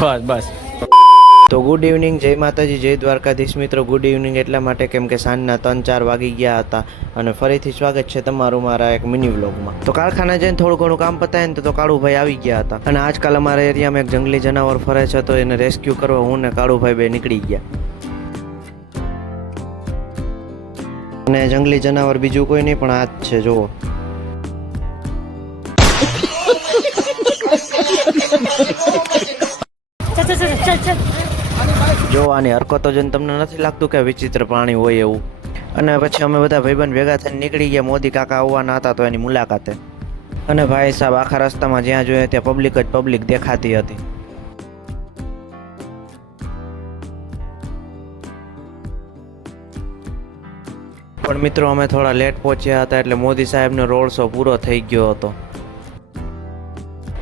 બસ બસ. તો good evening, જય માતાજી, જય દ્વારકાધીશ મિત્રો. ગુડ ઇવનિંગ એટલા માટે કેમ કે સાંજના 3-4 વાગી ગયા હતા અને ફરીથી સ્વાગત છે તમારું મારા એક મિની વ્લોગમાં. તો કારખાને જઈને થોડું ઘણું કામ પતાય ને તો કાળુભાઈ આવી ગયા હતા અને આજકાલ અમારા એરિયામાં એક જંગલી જનાવર ફરે છે તો એને રેસ્ક્યુ કરવા હું ને કાળુભાઈ બે નીકળી ગયા. અને જંગલી જનાવર બીજું કોઈ નહીં પણ આ જ છે, જુઓ. જો આની હરકતો જોઈને તમને નથી લાગતું કે વિચિત્ર પ્રાણી હોય એવું? અને પછી અમે બધા ભાઈબંધ ભેગા થઈને નીકળી ગયા મોદી કાકા આવવાના હતા તો એની મુલાકાતે. અને ભાઈ સાહેબ આખા રસ્તામાં જ્યાં જોઈએ ત્યાં પબ્લિક જ પબ્લિક દેખાતી હતી. પણ મિત્રો અમે થોડા લેટ પહોંચ્યા હતા એટલે મોદી સાહેબનો રોડ શો પૂરો થઈ ગયો હતો.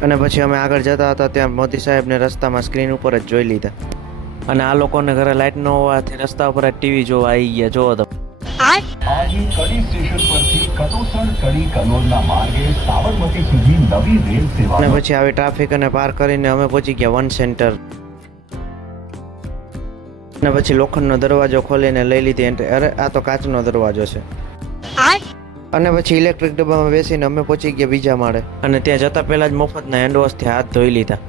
અને પછી અમે આગળ જતા હતા ત્યાં મોદી સાહેબને રસ્તામાં સ્ક્રીન ઉપર જ જોઈ લીધા. અને આ લોકોને ઘરે લાઈટ ન હોવાથી રસ્તા ઉપર જ ટીવી જોવા આવી ગયા. જોવો તો આજે કડી સ્ટેશન પરથી કટોસણ કડી કલોલના માર્ગે સાબરમતી સુધી નવી રેલ સેવા. અને પછી આવી ટ્રાફિક અને પાર કરીને અમે પહોંચી ગયા વન સેન્ટર. અને પછી લોખંડનો દરવાજો ખોલીને લઈ લીધી એન્ટ્રી. અરે આ તો કાચનો દરવાજો છે. અને પછી ઇલેક્ટ્રિક ડબ્બામાં બેસીને અમે પહોંચી ગયા બીજા માળે. અને ત્યાં જતા પહેલા જ મફતના હેન્ડવોશથી હાથ ધોઈ લીધા.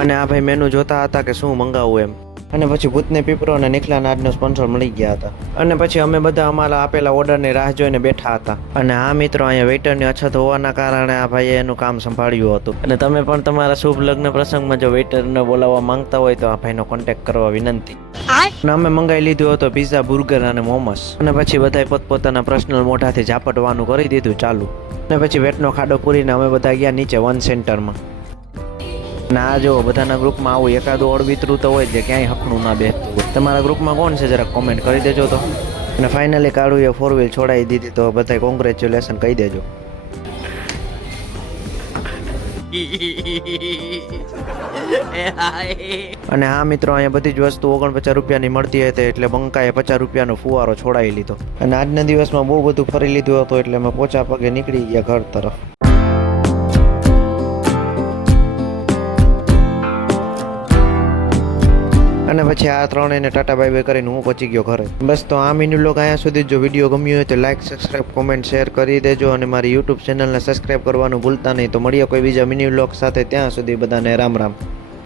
અને આ ભાઈ મેનુ જોતા હતા કે શું મંગાવવું એમ. અને પછી ભૂતને પીપરો અને નિખલાના આજનો સ્પોન્સર મળી ગયા હતા. અને પછી અમે બધા અમારા આપેલા ઓર્ડરની રાહ જોઈને બેઠા હતા. અને આ મિત્રો અહીંયા વેઇટરની અછત હોવાના કારણે આ ભાઈએ એનું કામ સંભાળ્યું હતું. અને તમે પણ તમારા શુભ લગ્ન પ્રસંગમાં જો વેઇટરને બોલાવવા માંગતા હોય તો આ ભાઈનો કોન્ટેક્ટ કરવા વિનંતી. અને અમે મંગાવી લીધું હતું પીઝા, બર્ગર અને મોમોસ. અને પછી બધાએ પોતપોતાના પર્સનલ મોઢાથી ઝાપટવાનું કરી દીધું ચાલુ. અને પછી વેટનો ખાડો પૂરીને અમે બધા ગયા નીચે વન સેન્ટરમાં. અને આ જો બધાના ગ્રુપમાં આવું એકાદું અળવિતરું તો હોય જે ક્યાંય હકનું ના બેસતું હોય. તમારા ગ્રુપમાં કોણ છે જરાક કોમેન્ટ કરી દેજો તો. અને ફાઇનલી કાળુએ 4 વ્હીલ છોડાવી દીધી તો બધાય કોંગ્રેચ્યુલેશન કહી દેજો. અને હા મિત્રો, અહીંયા બધી જ વસ્તુ 49 રૂપિયાની મળતી હતી એટલે બંકાએ 50 રૂપિયાનો ફુવારો છોડાવી લીધો. અને આજના દિવસમાં બહુ બધું ફરી લીધું હતું એટલે અમે પોચા પગે નીકળી ગયા ઘર તરફ. અને પછી આ ત્રણેયને ટાટા બાય બાય કરીને હું પહોંચી ગયો ઘરે. બસ તો આ મિની વ્લોગ અહીંયા સુધી. જો વિડીયો ગમ્યો હોય તો લાઈક, સબસ્ક્રાઈબ, કોમેન્ટ, શેર કરી દેજો. અને મારી યુટ્યુબ ચેનલને સબસ્ક્રાઈબ કરવાનું ભૂલતા નહીં. તો મળીએ કોઈ બીજા મિની વ્લોગ સાથે. ત્યાં સુધી બધાને રામ રામ.